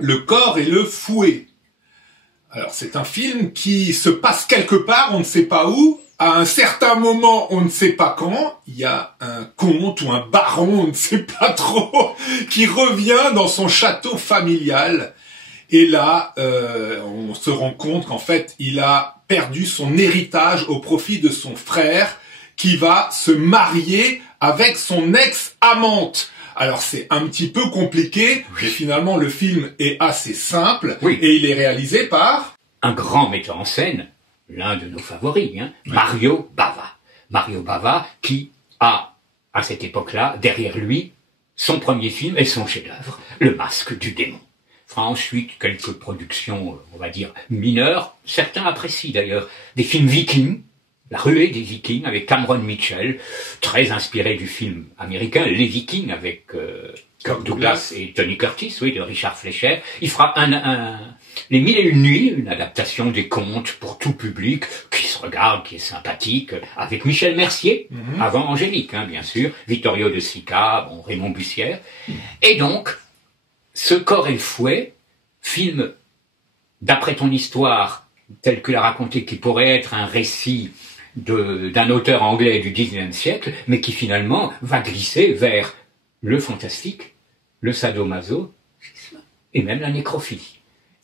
Le corps et le fouet. Alors c'est un film qui se passe quelque part, on ne sait pas où, à un certain moment, on ne sait pas quand, il y a un comte ou un baron, on ne sait pas trop, qui revient dans son château familial. Et là, on se rend compte qu'en fait, il a perdu son héritage au profit de son frère, qui va se marier avec son ex-amante. Alors c'est un petit peu compliqué, mais finalement le film est assez simple, et il est réalisé par... un grand metteur en scène, l'un de nos favoris, Mario Bava. Mario Bava qui a, à cette époque-là, derrière lui, son premier film et son chef-d'œuvre, Le Masque du Démon. Fera ensuite quelques productions, on va dire, mineures, certains apprécient d'ailleurs, des films vikings, La ruée des Vikings avec Cameron Mitchell, très inspiré du film américain Les Vikings avec Kirk Douglas et Tony Curtis, de Richard Fleischer. Il fera Les Mille et une Nuits, une adaptation des contes pour tout public, qui se regarde, qui est sympathique, avec Michel Mercier, avant Angélique, bien sûr, Vittorio De Sica, Raymond Bussière. Et donc, Ce corps et le fouet, film d'après ton histoire, tel que l'a raconté, qui pourrait être un récit d'un auteur anglais du XIXe siècle, mais qui finalement va glisser vers le fantastique, le sadomaso, et même la nécrophilie.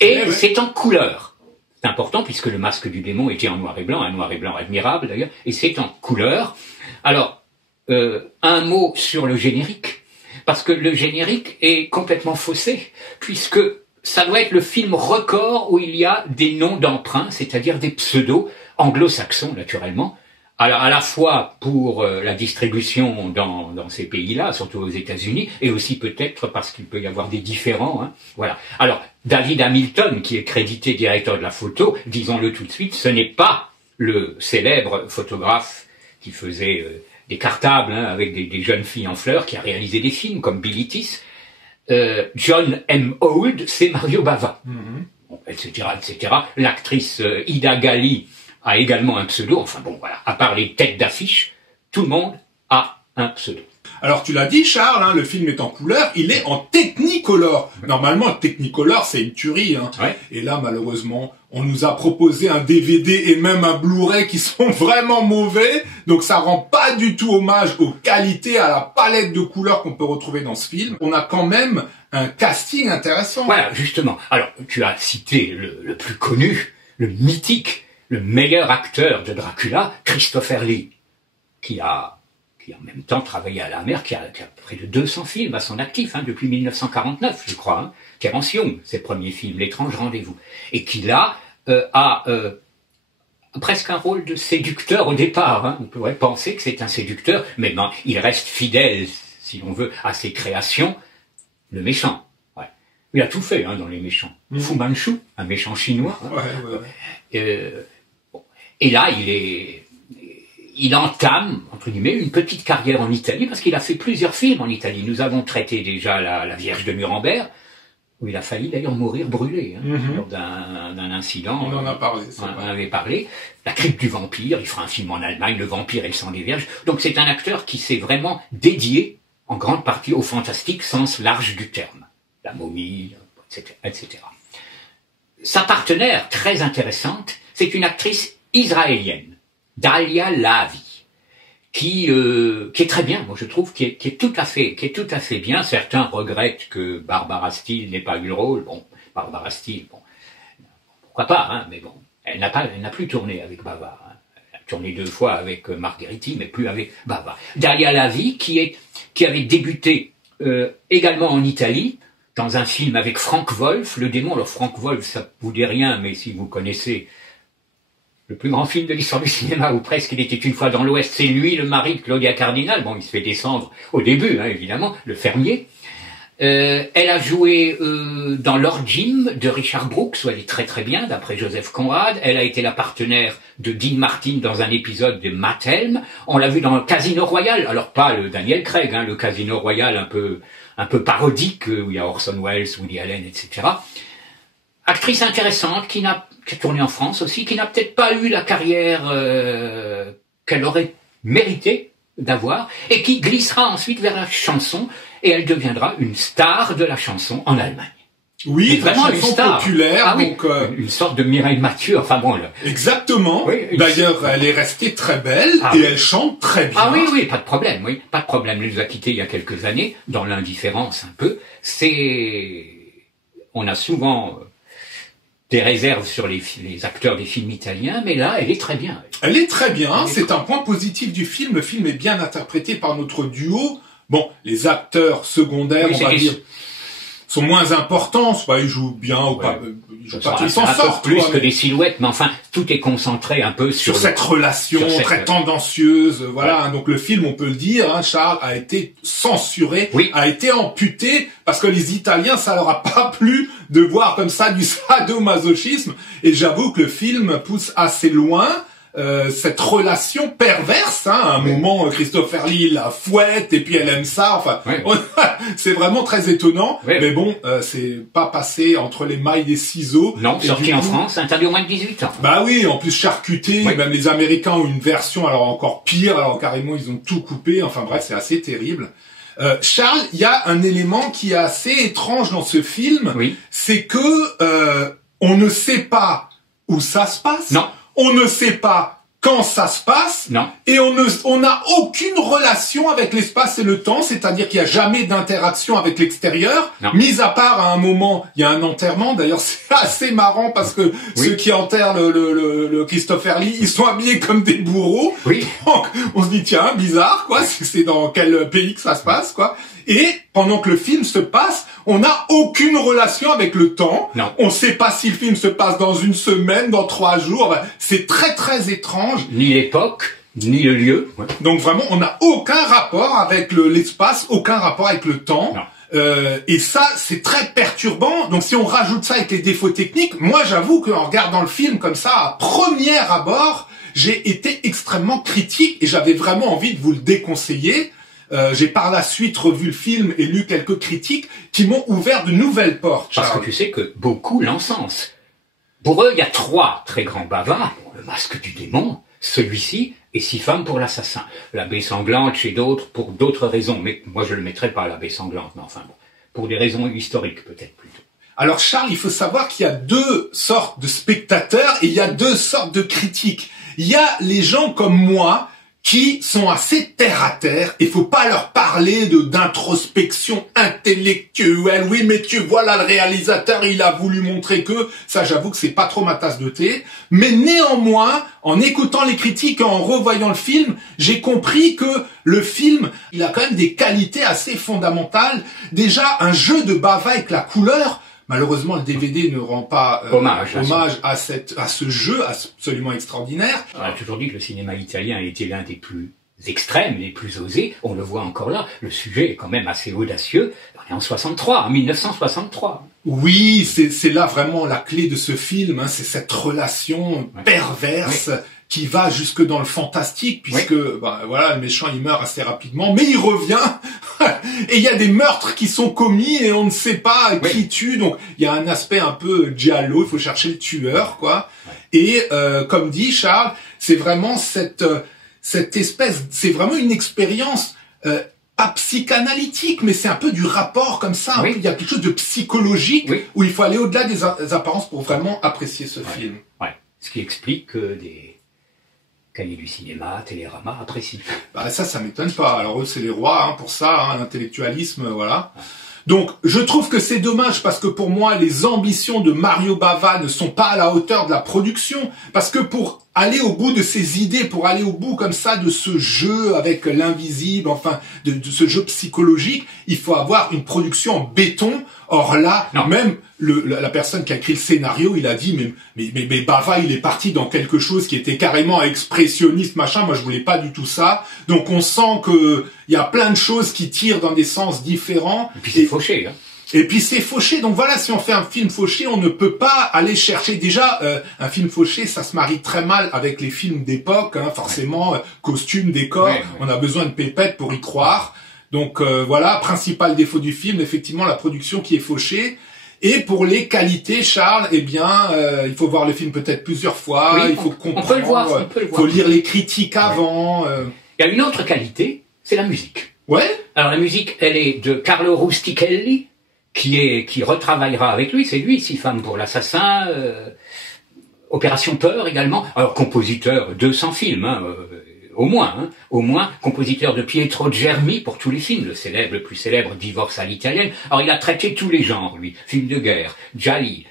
Et c'est en couleur. C'est important puisque Le Masque du Démon était en noir et blanc, un noir et blanc admirable d'ailleurs, et c'est en couleur. Alors, un mot sur le générique, parce que le générique est complètement faussé, puisque ça doit être le film record où il y a des noms d'emprunt, c'est-à-dire des pseudos anglo-saxons naturellement, alors à la fois pour la distribution dans ces pays-là, surtout aux États-Unis, et aussi peut-être parce qu'il peut y avoir des différends. Voilà. Alors David Hamilton, qui est crédité directeur de la photo, disons-le tout de suite, ce n'est pas le célèbre photographe qui faisait des cartables avec des jeunes filles en fleurs, qui a réalisé des films comme Billy Tiss. John M. Old, c'est Mario Bava, etc., etc. L'actrice Ida Galli a également un pseudo. Enfin bon, voilà. À part les têtes d'affiche, tout le monde a un pseudo. Alors tu l'as dit Charles, le film est en couleur, il est en Technicolor. Normalement, Technicolor c'est une tuerie. Et là malheureusement, on nous a proposé un DVD et même un Blu-ray qui sont vraiment mauvais. Donc ça rend pas du tout hommage aux qualités, à la palette de couleurs qu'on peut retrouver dans ce film. On a quand même un casting intéressant. Voilà, justement. Alors tu as cité le plus connu, le mythique, le meilleur acteur de Dracula, Christopher Lee, qui a en même temps travaillé à la mer, qui a près de 200 films à son actif, depuis 1949, je crois, Terence Young, ses premiers films, L'étrange rendez-vous, et qui là a presque un rôle de séducteur au départ. On pourrait penser que c'est un séducteur, mais non, il reste fidèle, si l'on veut, à ses créations, le méchant. Il a tout fait dans les méchants. Fu Manchu, un méchant chinois. Et là, il entame, entre guillemets, une petite carrière en Italie, parce qu'il a fait plusieurs films en Italie. Nous avons traité déjà la Vierge de Nuremberg, où il a failli d'ailleurs mourir brûlé, lors d'un incident. On en a parlé, on en avait parlé. La crypte du vampire, il fera un film en Allemagne, Le vampire et le sang des vierges. Donc c'est un acteur qui s'est vraiment dédié, en grande partie, au fantastique, sens large du terme. La momie, etc., etc. Sa partenaire, très intéressante, c'est une actrice israélienne, Dalia Lavi, qui est très bien, moi je trouve, qui est tout à fait bien. Certains regrettent que Barbara Steele n'ait pas eu le rôle. Bon, Barbara Steele, pourquoi pas, mais bon, elle n'a plus tourné avec Bava. Elle a tourné 2 fois avec Margheriti, mais plus avec Bava. Dalia Lavi, qui avait débuté également en Italie, dans un film avec Frank Wolf, Le Démon. Alors Frank Wolf, ça vous dit rien, mais si vous connaissez le plus grand film de l'histoire du cinéma, ou presque, Il était une fois dans l'Ouest, c'est lui, le mari de Claudia Cardinal. Bon, il se fait descendre au début, évidemment, le fermier. Elle a joué dans Lord Jim de Richard Brooks, où elle est très très bien, d'après Joseph Conrad. Elle a été la partenaire de Dean Martin dans un épisode de Matt Helm. On l'a vu dans Casino Royale, alors pas le Daniel Craig, le Casino Royale un peu parodique, où il y a Orson Welles, Woody Allen, etc. Actrice intéressante, qui a tourné en France aussi, qui n'a peut-être pas eu la carrière qu'elle aurait mérité d'avoir, et qui glissera ensuite vers la chanson, et elle deviendra une star de la chanson en Allemagne. Oui, vraiment une star populaire. Ah, donc, oui. Une sorte de Mireille Mathieu. Enfin bon. Exactement. Oui, d'ailleurs, elle est restée très belle et elle chante très bien. Ah oui, pas de problème. Oui, pas de problème. Elle nous a quittés il y a quelques années dans l'indifférence un peu. On a souvent des réserves sur les acteurs des films italiens, mais là, elle est très bien. Elle est très bien. C'est un point positif du film. Le film est bien interprété par notre duo. Bon, les acteurs secondaires, on va dire, sont moins importants. Soit ils jouent bien ou pas. Ils jouent pas. Ils s'en sortent. Plus que des silhouettes, mais enfin, tout est concentré un peu sur cette relation très tendancieuse. Voilà. Donc le film, on peut le dire, hein, Charles, a été censuré, a été amputé parce que les Italiens, ça leur a pas plu de voir comme ça du sadomasochisme. Et j'avoue que le film pousse assez loin. Cette relation perverse, hein, à un moment, Christopher Lee la fouette et puis elle aime ça. Enfin, c'est vraiment très étonnant. Mais bon, c'est pas passé entre les mailles des ciseaux. Non, sorti en France, interdit au moins de 18 ans. Bah oui, en plus charcuté. Même les Américains ont une version alors encore pire. Alors carrément, ils ont tout coupé. Enfin bref, c'est assez terrible. Charles, il y a un élément qui est assez étrange dans ce film. C'est que on ne sait pas où ça se passe. Non. On ne sait pas quand ça se passe. Non. Et on n'a aucune relation avec l'espace et le temps, c'est-à-dire qu'il n'y a jamais d'interaction avec l'extérieur, mis à part à un moment, il y a un enterrement. D'ailleurs, c'est assez marrant parce que ceux qui enterrent le Christopher Lee, ils sont habillés comme des bourreaux. Donc, on se dit, tiens, bizarre, quoi, c'est dans quel pays que ça se passe, quoi. Et pendant que le film se passe, on n'a aucune relation avec le temps. On ne sait pas si le film se passe dans une semaine, dans 3 jours. C'est très très étrange. Ni l'époque, ni le lieu. Donc vraiment, on n'a aucun rapport avec l'espace, aucun rapport avec le temps. Et ça, c'est très perturbant. Donc si on rajoute ça avec les défauts techniques, moi j'avoue qu'en regardant le film comme ça, à premier abord, j'ai été extrêmement critique et j'avais vraiment envie de vous le déconseiller. J'ai par la suite revu le film et lu quelques critiques qui m'ont ouvert de nouvelles portes. Parce que tu sais que beaucoup l'encensent. Pour eux, il y a 3 très grands bavards. Le masque du démon, celui-ci, et 6 femmes pour l'assassin. La baie sanglante chez d'autres, pour d'autres raisons. Mais moi, je le mettrais pas à la baie sanglante. Mais enfin bon, pour des raisons historiques peut-être plutôt. Alors Charles, il faut savoir qu'il y a 2 sortes de spectateurs et il y a 2 sortes de critiques. Il y a les gens comme moi qui sont assez terre à terre, il faut pas leur parler d'introspection intellectuelle. Oui, mais tu vois là, le réalisateur, il a voulu montrer que, ça j'avoue que c'est pas trop ma tasse de thé, mais néanmoins, en écoutant les critiques et en revoyant le film, j'ai compris que le film, il a quand même des qualités assez fondamentales. Déjà, un jeu de bava avec la couleur. Malheureusement, le DVD ne rend pas hommage à ce jeu absolument extraordinaire. On a toujours dit que le cinéma italien a été l'un des plus extrêmes, les plus osés. On le voit encore là. Le sujet est quand même assez audacieux. On est en 1963. Oui, c'est là vraiment la clé de ce film. Hein, c'est cette relation perverse qui va jusque dans le fantastique, puisque voilà, le méchant il meurt assez rapidement, mais il revient et il y a des meurtres qui sont commis et on ne sait pas qui tue. Donc il y a un aspect un peu giallo, il faut chercher le tueur, quoi. Et comme dit Charles, c'est vraiment cette espèce, c'est vraiment une expérience pas psychanalytique, mais c'est un peu du rapport comme ça. Il y a quelque chose de psychologique où il faut aller au-delà des apparences pour vraiment apprécier ce film. Ce qui explique que des Cahiers du cinéma, Télérama apprécient. Bah ça m'étonne pas. Alors eux, c'est les rois pour ça, l'intellectualisme, voilà. Donc, je trouve que c'est dommage parce que pour moi, les ambitions de Mario Bava ne sont pas à la hauteur de la production. Parce que pour aller au bout de ses idées, pour aller au bout comme ça de ce jeu avec l'invisible, enfin, de ce jeu psychologique, il faut avoir une production en béton. Or là, même la personne qui a écrit le scénario, il a dit mais Bava, il est parti dans quelque chose qui était carrément expressionniste, machin. Moi, je voulais pas du tout ça. Donc, on sent que il y a plein de choses qui tirent dans des sens différents. Et puis c'est fauché, hein. Et puis c'est fauché, donc voilà, si on fait un film fauché, on ne peut pas aller chercher. Déjà, un film fauché, ça se marie très mal avec les films d'époque, hein, forcément, costumes, décors, on a besoin de pépettes pour y croire. Donc voilà, principal défaut du film, effectivement, la production qui est fauchée. Et pour les qualités, Charles, eh bien, il faut voir le film peut-être plusieurs fois, il faut comprendre, on peut le voir. Il faut lire les critiques avant. Il y a une autre qualité, c'est la musique. Ouais. Alors la musique, elle est de Carlo Rustichelli, qui retravaillera avec lui, c'est lui, 6 femmes pour l'assassin, Opération Peur également. Alors compositeur, 200 films, au moins, compositeur de Pietro Germi pour tous les films, le plus célèbre Divorce à l'italienne. Alors il a traité tous les genres, lui, films de guerre, gialli,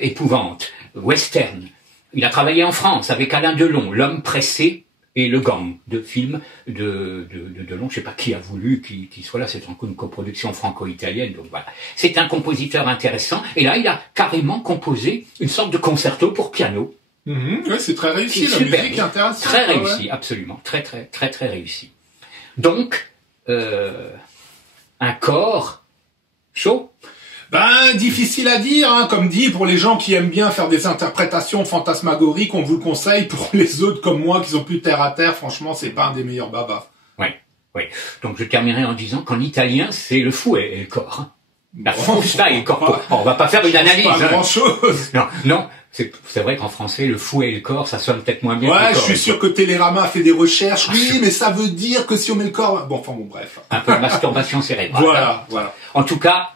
épouvante, western. Il a travaillé en France avec Alain Delon, L'homme pressé et Le Gang, deux films de Delon. Je sais pas qui a voulu qu'il soit là, c'est encore une coproduction franco-italienne, donc voilà. C'est un compositeur intéressant, et là il a carrément composé une sorte de concerto pour piano. Ouais, c'est très réussi, la musique est intéressante. Très réussi, absolument. Très réussi. Donc, un corps chaud. Ben, difficile à dire, hein, comme dit, pour les gens qui aiment bien faire des interprétations fantasmagoriques, on vous le conseille. Pour les autres comme moi qui sont plus terre à terre, franchement, c'est pas un des meilleurs babas. Oui. Donc je terminerai en disant qu'en italien, c'est le fouet et le corps. Hein. La frusta et le corpo. On va pas faire une analyse. Pas grand chose. Non. C'est vrai qu'en français, le fouet et le corps, ça sonne peut-être moins bien. Ouais, je suis sûr que Télérama a fait des recherches. Oui, mais ça veut dire que si on met le corps... Bon, bref. Un peu de masturbation cérébrale. Voilà. En tout cas,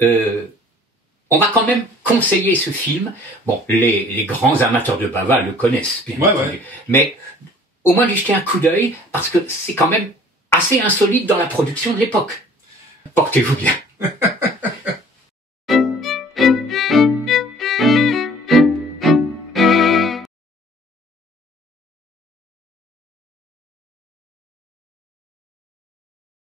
on va quand même conseiller ce film. Bon, les grands amateurs de Bava le connaissent, bien entendu. Ouais. Mais au moins lui jeter un coup d'œil, parce que c'est quand même assez insolite dans la production de l'époque. Portez-vous bien.